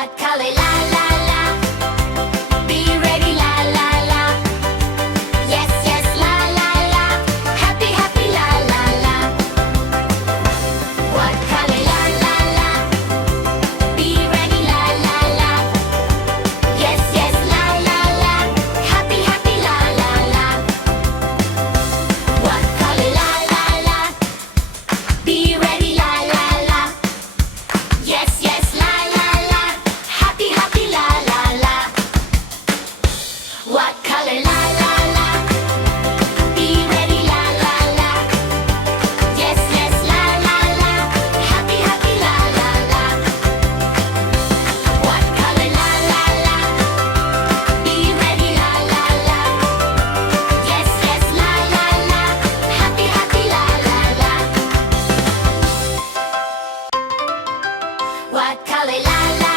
What color? La la la. Be ready, la la la. Yes, yes, la la la. Happy, happy, la la la. What color? La la la. Be ready, la la la. Yes, yes, la la la. Happy, happy, la la la. What color? La la la. Be ready, la la la. Yes, yes, la la la. Happy, happy, la la la. What color? La la la. Be ready, la la la. Yes, yes, la la la. Happy, happy, la la la. What color? La la la. Be ready, la la la. Yes, yes, la la la. Happy, happy, la la la. What color? La la